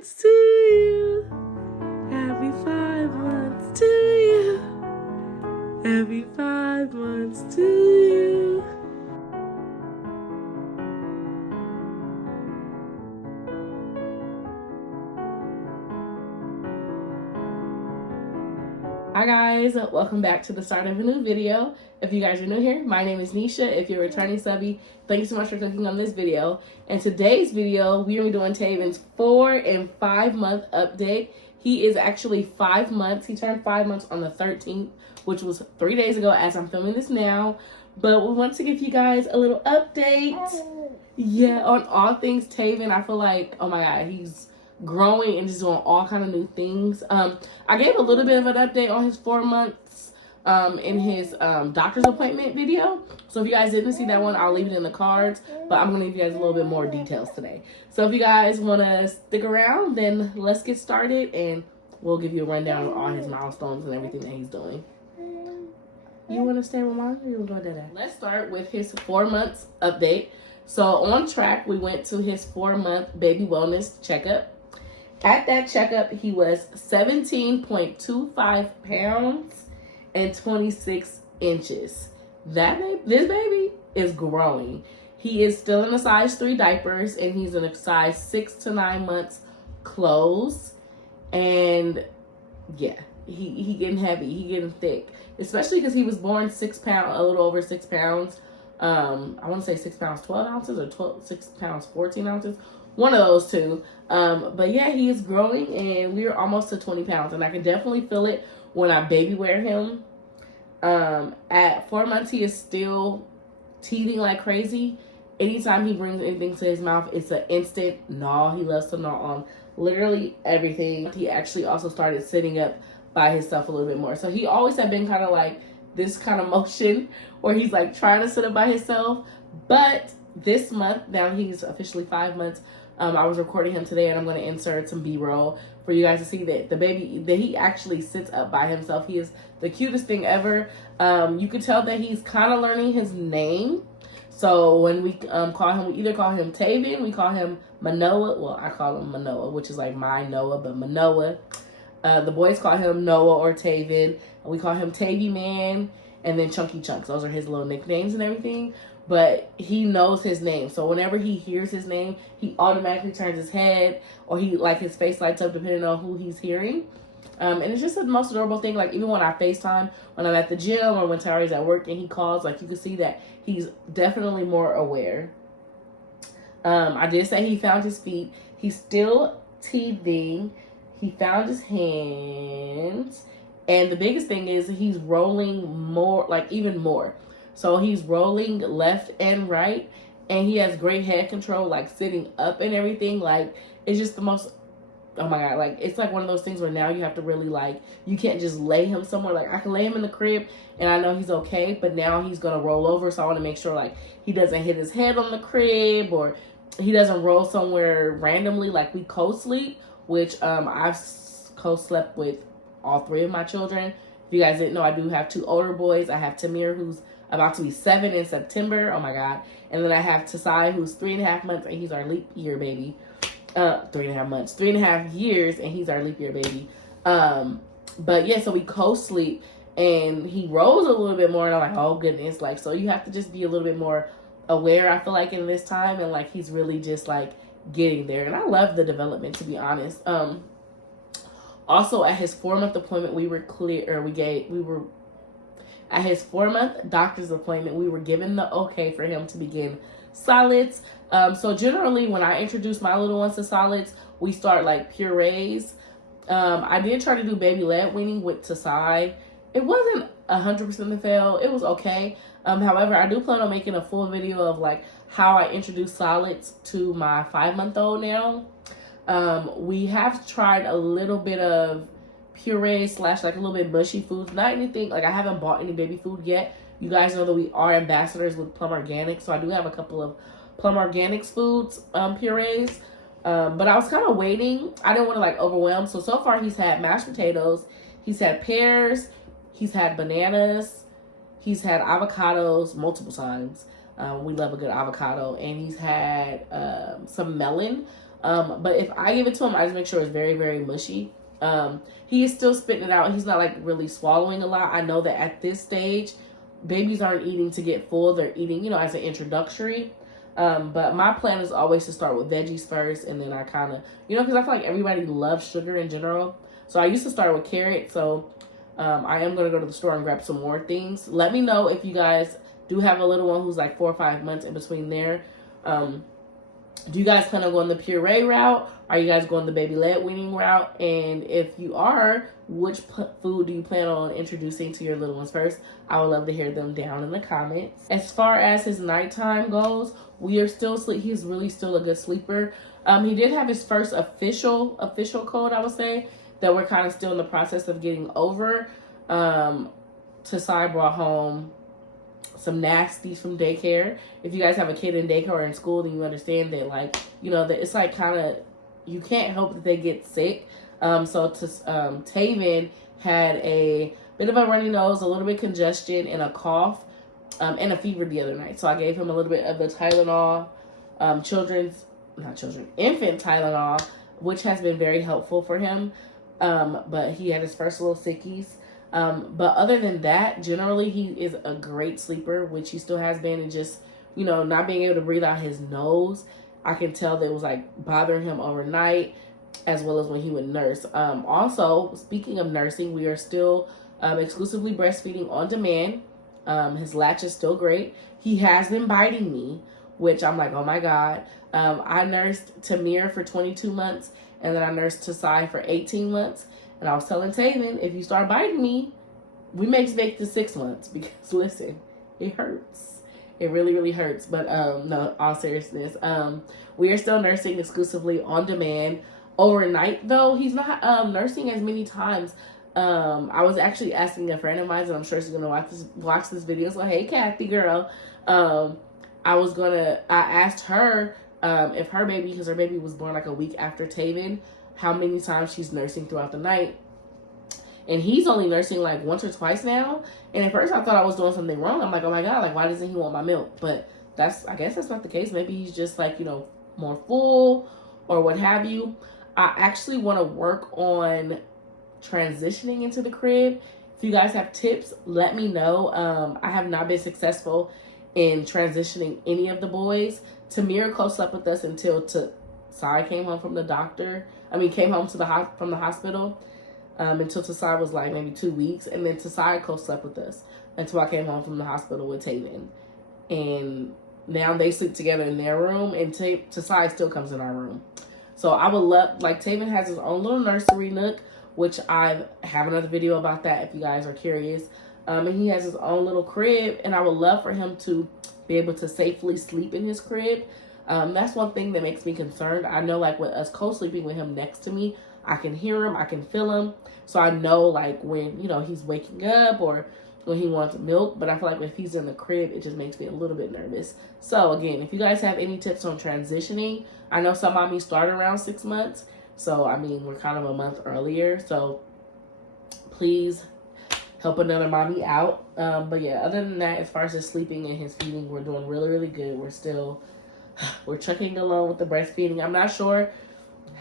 To you, happy 5 months to you, happy 5 months to you. Hi guys, welcome back to the start of a new video. If you guys are new here, my name is Nisha. If you're a returning subby, thank you so much for clicking on this video. In today's video, we are doing Taven's 4 and 5 month update. He is actually 5 months. He turned 5 months on the 13th, which was 3 days ago as I'm filming this now. But we want to give you guys a little update. Yeah, on all things Taven. I feel like, oh my God, he's growing and just doing all kind of new things. I gave a little bit of an update on his 4 months in his doctor's appointment video. So if you guys didn't see that one, I'll leave it in the cards. But I'm going to give you guys a little bit more details today. So if you guys want to stick around, then let's get started and we'll give you a rundown of all his milestones and everything that he's doing. You want to stay with mine or you want to go to that? Let's start with his 4 months update. So on track, we went to his 4 month baby wellness checkup. At that checkup, he was 17.25 pounds and 26 inches. This baby is growing. He is still in a size 3 diapers, and he's in a size 6 to 9 months clothes. And yeah, he getting heavy. He getting thick, especially because he was born 6 pounds, a little over 6 pounds. I want to say 6 pounds 12 ounces or 6 pounds 14 ounces. One of those two. But yeah, he is growing and we're almost to 20 pounds. And I can definitely feel it when I baby wear him. At 4 months, he is still teething like crazy. Anytime he brings anything to his mouth, it's an instant gnaw. He loves to gnaw on literally everything. He actually also started sitting up by himself a little bit more. So he always had been kind of like this kind of motion where he's like trying to sit up by himself. But this month, now he's officially 5 months, I was recording him today and I'm going to insert some B-roll for you guys to see that the baby, that he actually sits up by himself. He is the cutest thing ever. You could tell that he's kind of learning his name. So when we call him, we either call him Taven, we call him Manoah. Well, I call him Manoah, which is like my Noah, but Manoah. The boys call him Noah or Taven. We call him Tavy Man and then Chunky Chunks. Those are his little nicknames and everything. But he knows his name. So whenever he hears his name, he automatically turns his head or his face lights up depending on who he's hearing. And it's just the most adorable thing. Like even when I FaceTime, when I'm at the gym or when Tyree's at work and he calls, like you can see that he's definitely more aware. I did say he found his feet. He's still teething. He found his hands. And the biggest thing is he's rolling more, like even more. So he's rolling left and right, and he has great head control, like sitting up and everything. Like, it's just the most, oh my God, like, it's like one of those things where now you have to really, like, you can't just lay him somewhere. Like, I can lay him in the crib, and I know he's okay, but now he's going to roll over, so I want to make sure, like, he doesn't hit his head on the crib, or he doesn't roll somewhere randomly, like we co-sleep, which I've co-slept with all 3 of my children. If you guys didn't know, I do have 2 older boys. I have Tamir, who's about to be 7 in September. Oh my God. And then I have Tasai, who's 3.5 months, and he's our leap year baby. 3.5 months, 3.5 years, and he's our leap year baby. But yeah, so we co-sleep, and he rolls a little bit more, and I'm like, oh goodness. Like, so you have to just be a little bit more aware, I feel like, in this time, and like, he's really just like getting there. And I love the development, to be honest. Also at his 4 month appointment, at his 4 month doctor's appointment, we were given the okay for him to begin solids. So generally, when I introduce my little ones to solids, we start like purees. I did try to do baby led weaning with Tasai. It wasn't 100% a fail. It was okay. However, I do plan on making a full video of like how I introduce solids to my 5-month-old now. We have tried a little bit of puree / like a little bit mushy foods. Not anything, like I haven't bought any baby food yet. You guys know that we are ambassadors with Plum Organics, so I do have a couple of Plum Organics foods, purees. But I was kind of waiting. I didn't want to like overwhelm. So far he's had mashed potatoes, he's had pears, he's had bananas, he's had avocados multiple times. We love a good avocado. And he's had some melon. But if I give it to him, I just make sure it's very, very mushy. He is still spitting it out. He's not like really swallowing a lot. I know that at this stage, babies aren't eating to get full. They're eating, you know, as an introductory. But my plan is always to start with veggies first, and then I kind of, you know, because I feel like everybody loves sugar in general. So I used to start with carrot. So I am going to go to the store and grab some more things. Let me know if you guys do have a little one who's like 4 or 5 months in between there. Do you guys plan on going the puree route? Are you guys going the baby-led weaning route? And if you are, which food do you plan on introducing to your little ones first? I would love to hear them down in the comments. As far as his nighttime goes, we are still sleep. He's really still a good sleeper. He did have his first official cold, I would say, that we're kind of still in the process of getting over. Tasai brought home some nasties from daycare. If you guys have a kid in daycare or in school, then you understand that, like, you know, that it's like kind of, you can't help that they get sick. Taven had a bit of a runny nose, a little bit congestion, and a cough, and a fever the other night. So I gave him a little bit of the Tylenol, infant Tylenol, which has been very helpful for him. But he had his first little sickies. But other than that, generally he is a great sleeper, which he still has been, and just, you know, not being able to breathe out his nose, I can tell that it was like bothering him overnight, as well as when he would nurse. Also, speaking of nursing, we are still exclusively breastfeeding on demand. His latch is still great. He has been biting me, which I'm like, oh my God. I nursed Tamir for 22 months, and then I nursed Tasai for 18 months. And I was telling Taven, if you start biting me, we may make to 6 months, because listen, it hurts. It really, really hurts. But no, all seriousness, we are still nursing exclusively on demand. Overnight, though, he's not nursing as many times. I was actually asking a friend of mine, and I'm sure she's gonna watch this video. So hey, Kathy girl, I asked her if her baby, because her baby was born like a week after Taven, how many times she's nursing throughout the night. And he's only nursing like once or twice now. And at first I thought I was doing something wrong. I'm like, oh my God, like, why doesn't he want my milk? But I guess that's not the case. Maybe he's just like, you know, more full or what have you. I actually want to work on transitioning into the crib. If you guys have tips, let me know. I have not been successful in transitioning any of the boys. Tamir co-slept with us until Tasai came home from the doctor. Came home from the hospital until Tasai was like maybe 2 weeks. And then Tasai co-slept with us until I came home from the hospital with Taven. And now they sleep together in their room, and Tasai still comes in our room. So I would love, like, Taven has his own little nursery nook, which I have another video about that if you guys are curious. And he has his own little crib, and I would love for him to be able to safely sleep in his crib. That's one thing that makes me concerned. I know, like, with us co-sleeping with him next to me, I can hear him, I can feel him. So I know, like, when, you know, he's waking up or when he wants milk. But I feel like if he's in the crib, it just makes me a little bit nervous. So, again, if you guys have any tips on transitioning, I know some mommies start around 6 months. So, we're kind of a month earlier. So, please help another mommy out. But, yeah, other than that, as far as his sleeping and his feeding, we're doing really, really good. We're chugging along with the breastfeeding. I'm not sure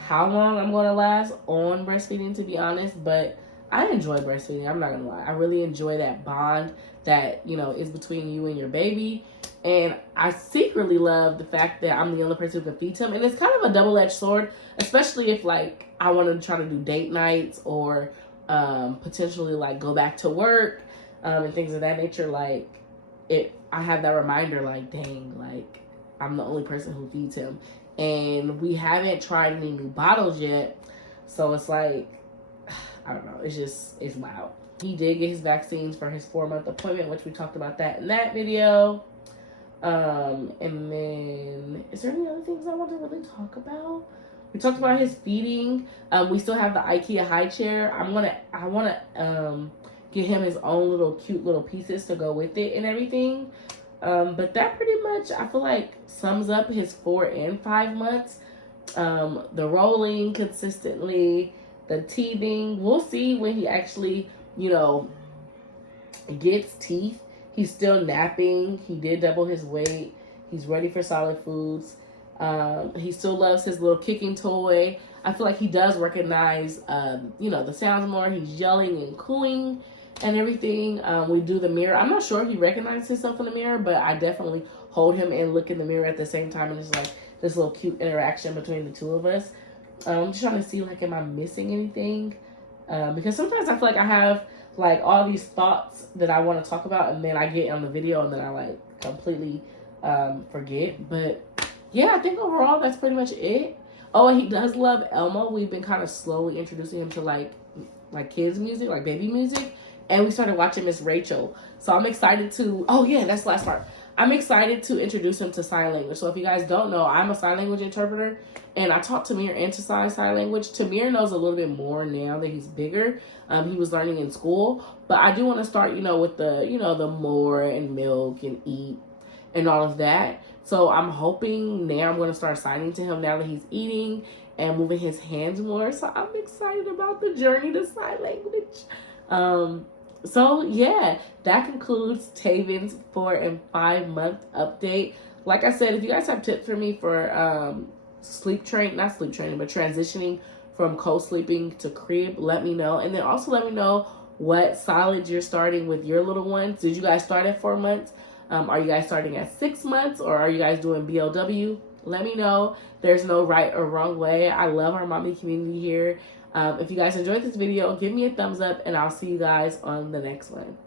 how long I'm going to last on breastfeeding, to be honest, but I enjoy breastfeeding. I'm not going to lie. I really enjoy that bond that, you know, is between you and your baby. And I secretly love the fact that I'm the only person who can feed him. And it's kind of a double-edged sword, especially if, like, I want to try to do date nights or potentially, like, go back to work and things of that nature. Like, I have that reminder, like, dang, like, I'm the only person who feeds him. And we haven't tried any new bottles yet. So it's like, I don't know. It's wild. He did get his vaccines for his 4-month appointment, which we talked about that in that video. And then, is there any other things I want to really talk about? We talked about his feeding. We still have the IKEA high chair. I want to get him his own little cute little pieces to go with it and everything. But that pretty much, I feel like, sums up his 4 and 5 months. The rolling consistently, the teething. We'll see when he actually, you know, gets teeth. He's still napping. He did double his weight. He's ready for solid foods. He still loves his little kicking toy. I feel like he does recognize, you know, the sounds more. He's yelling and cooing and everything. We do the mirror. I'm not sure if he recognizes himself in the mirror, but I definitely hold him and look in the mirror at the same time. And it's like this little cute interaction between the two of us. I'm just trying to see, like, am I missing anything? Because sometimes I feel like I have, like, all these thoughts that I want to talk about, and then I get on the video and then I, like, completely forget. But yeah, I think overall that's pretty much it. Oh, and he does love Elmo. We've been kind of slowly introducing him to like kids music, like baby music, and we started watching Miss Rachel. So I'm excited to, oh yeah, that's the last part. I'm excited to introduce him to sign language. So if you guys don't know, I'm a sign language interpreter, and I taught Tamir and Tasai sign language. Tamir knows a little bit more now that he's bigger. He was learning in school, but I do want to start, you know, with the, you know, the more and milk and eat and all of that. So I'm hoping now I'm going to start signing to him now that he's eating and moving his hands more. So I'm excited about the journey to sign language. So yeah, that concludes Taven's 4 and 5 month update. Like I said, if you guys have tips for me for not sleep training, but transitioning from co-sleeping to crib, let me know. And then also let me know what solids you're starting with your little ones. Did you guys start at 4 months? Are you guys starting at 6 months, or are you guys doing BLW? Let me know. There's no right or wrong way. I love our mommy community here. If you guys enjoyed this video, give me a thumbs up, and I'll see you guys on the next one.